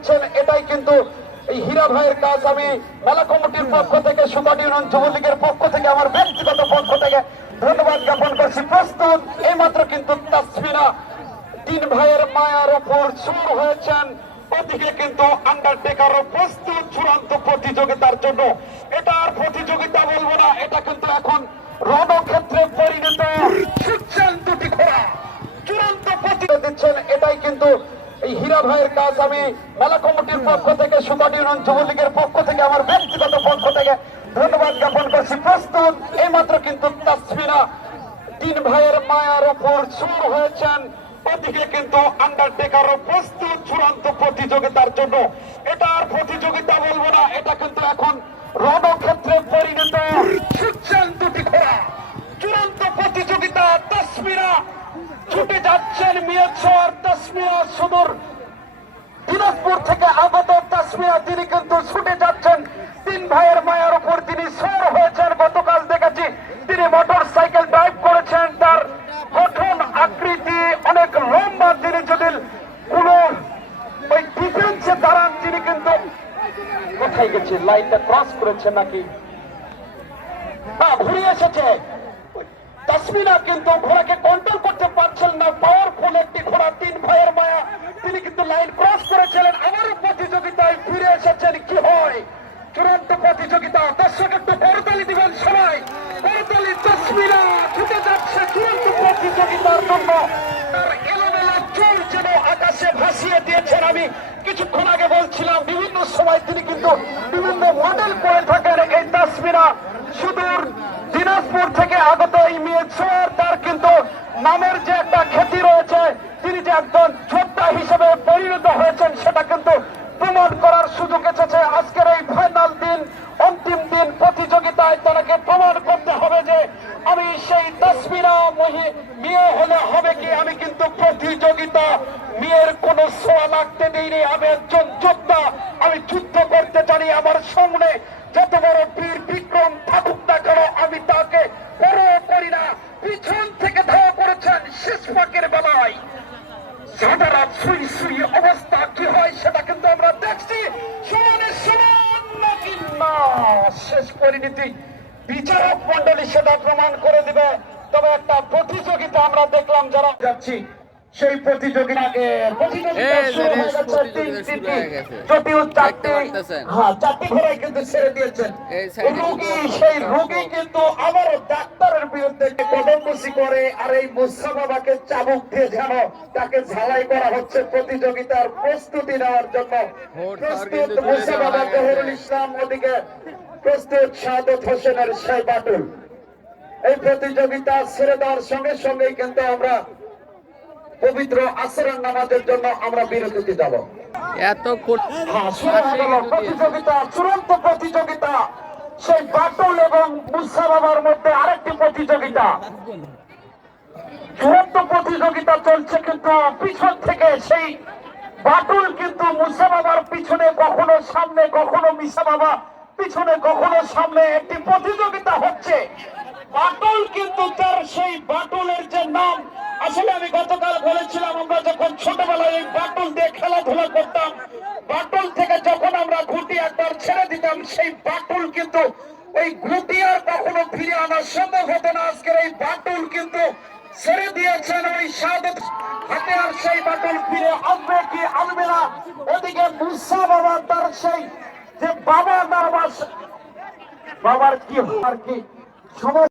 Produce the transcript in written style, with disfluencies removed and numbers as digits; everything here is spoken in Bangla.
দিচ্ছেন, এটাই কিন্তু এই হীরা ভাইয়ের কাজ। আমি মেলা কমিটির পক্ষ থেকে, সুকাটি ইউনিয়ন যুবলীগের পক্ষ থেকে, আমার ব্যক্তিগত পক্ষ থেকে ধন্যবাদ জ্ঞাপন করছি। প্রস্তুত এইমাত্র কিন্তু তাসমিনা তিন ভাইয়ের মায়ার উপর চুর হয়েছেন, ওদিকে কিন্তু আন্ডারটেকারও প্রস্তুত চূড়ান্ত প্রতিযোগিতার জন্য। এটা আর প্রতিযোগিতা বলবো না, এটা কিন্তু এখন রণক্ষেত্রে পরিণত। ছুটছেন দুটি ঘোড়া, চূড়ান্ত প্রতিযোগিতা দিচ্ছেন, এটাই কিন্তু এই হীরা ভাইয়ের কাজ। আমি মেলা কমিটির পক্ষ থেকে, সুকাটি ইউনিয়ন যুবলীগের পক্ষ থেকে, আমার ব্যক্তিগত পক্ষ থেকে ধন্যবাদ জ্ঞাপন করছি। প্রস্তুত এইমাত্র কিন্তু তাসমিনা তিন ভাইয়ের মায়ার উপর চুর হয়েছেন, ওদিকে কিন্তু আন্ডারটেকারও প্রস্তুত চূড়ান্ত প্রতিযোগিতার জন্য। এটা আর প্রতিযোগিতা বলবো না, এটা কিন্তু এখন রণক্ষেত্রে পরিণত। ছুটছেন দুটি ঘোড়া, চূড়ান্ত প্রতিযোগিতা। তাসমিনা ছুটে যাচ্ছেন মিয়াছর। তাসমিনা সুদূর দিনাজপুর থেকে আগত তাসমিনা, তিনি কিন্তু ছুটে যাচ্ছেন তিন ভাইয়ের মায়ার উপর। তিনি সর হয়েছেন, গতকাল দেখেছি তিনি মোটর সাইকেল ড্রাইভ করেছেন। তার গঠন আকৃতি অনেক লম্বা। তিনি যদি কোনো ওই ডিফেন্সে দাঁড়ান, তিনি কিন্তু কোথায় গেছে, লাইনটা ক্রস করেছেন নাকি, হ্যাঁ ঘুরে এসেছে। তাসমিনা কিন্তু ঘোড়াকে কন্ট্রোল করতে পারছেন না, পাওয়ারফুল একটি ঘোড়া, তিন ভাইয়ের মায়া। তিনি কিন্তু লাইন ক্রস করেছিলেন, আবারও প্রতিযোগিতায় ফিরে এসেছেন। কি হয় চূড়ান্ত প্রতিযোগিতা? দর্শক একটু করতালি দিবেন সবাই, করতালি। তাসমিনা ছুটে যাচ্ছে চূড়ান্ত প্রতিযোগিতার জন্য। তার এলোমেলো চোর যেন আকাশে ভাসিয়ে দিয়েছেন। আমি কিছুক্ষণ আগে বলছিলাম, বিভিন্ন সময় তিনি কিন্তু বিভিন্ন মডেল করে থাকেন। এই তাসমিনা সুদূর দিনাজপুর থেকে আগত এই মিয়াছর, তার কিন্তু নামের যে একটা খ্যাতি রয়েছে, তিনি যে একজন যোদ্ধা হিসেবে পরিণত হয়েছেন, সেটা কিন্তু প্রমাণ করার সুযোগ এসেছে। আজকের এই ফাইনাল দিন, অন্তিম দিন প্রতিযোগিতায় তাকে প্রমাণ করতে হবে যে আমি সেই তাসমিনা মেয়ে হলে হবে কি। আমি কিন্তু প্রতিযোগিতা মেয়ের কোন ছোঁয়া লাগতে দিইনি। আমি একজন যোদ্ধা, আমি যুদ্ধ করতে জানি। আমার সামনে যত বড় বীর বিক্রম থাকুক না কেন, আমি তাকে পরোয়া করি না। পিছন থেকে ধাওয়া করেছেন, শেষ পাকের বেলায় সাদারা সুই সুই অবস্থা কি হয় সেটা কিন্তু আমরা দেখছি। সমানে সমান নাকি না, শেষ পরিণতি বিচারক মন্ডলী সেটা প্রমাণ করে দিবে। তবে একটা প্রতিযোগিতা আমরা দেখলাম, যারা যাচ্ছি সেই প্রতিযোগিতাকে চারটি ঘোড়ায় কিন্তু ছেড়ে দিয়েছেন। রোগী, সেই রোগী কিন্তু আবারও ডাক্তারের বিরুদ্ধে কদমকসি করে, আর এই মুসা বাবাকে চাবুক দিয়ে যেন তাকে ঝালাই করা হচ্ছে প্রতিযোগিতার প্রস্তুতি নেওয়ার জন্য। প্রস্তুত মুসা বাবা জহুরুল ইসলাম, ওদিকে প্রস্তুত শাহাদত হোসেনের সেই বাটুল। এই প্রতিযোগিতা ছেড়ে দেওয়ার সঙ্গে সঙ্গেই কিন্তু আমরা পবিত্র আসরের নামাজের জন্য আমরা বিরতিতে যাব। এত প্রতিযোগিতা, চূড়ান্ত প্রতিযোগিতা, সেই বাটুল এবং মুসা বাবার মধ্যে আরেকটি প্রতিযোগিতা। চূড়ান্ত প্রতিযোগিতা চলছে, কিন্তু পিছন থেকে সেই বাটুল কিন্তু মুসা বাবার পিছনে কখনো সামনে, কখনো মিসা বাবা পিছনে, কখনো সামনে। একটি প্রতিযোগিতা হচ্ছে। বাটুল কিন্তু তার সেই বাটুলের যে নাম, আসলে আমি গতকাল বলেছিলাম, আমরা যখন ছোটবেলায় এই বাটুল দিয়ে খেলাধুলা করতাম, বাটুল থেকে যখন আমরা ঘুটি একবার ছেড়ে দিতাম, সেই বাটুল কিন্তু ওই ঘুটি আর কখনো ফিরে আনা সম্ভব হতো না। আজকের এই বাটুল কিন্তু ছেড়ে দিয়েছেন ওই শাহাদত হাতে, আর সেই বাটুল ফিরে আসবে কি আসবে না। ওদিকে মুসা বাবা, তার সেই যে বাবার কি আর কি সমস্যা।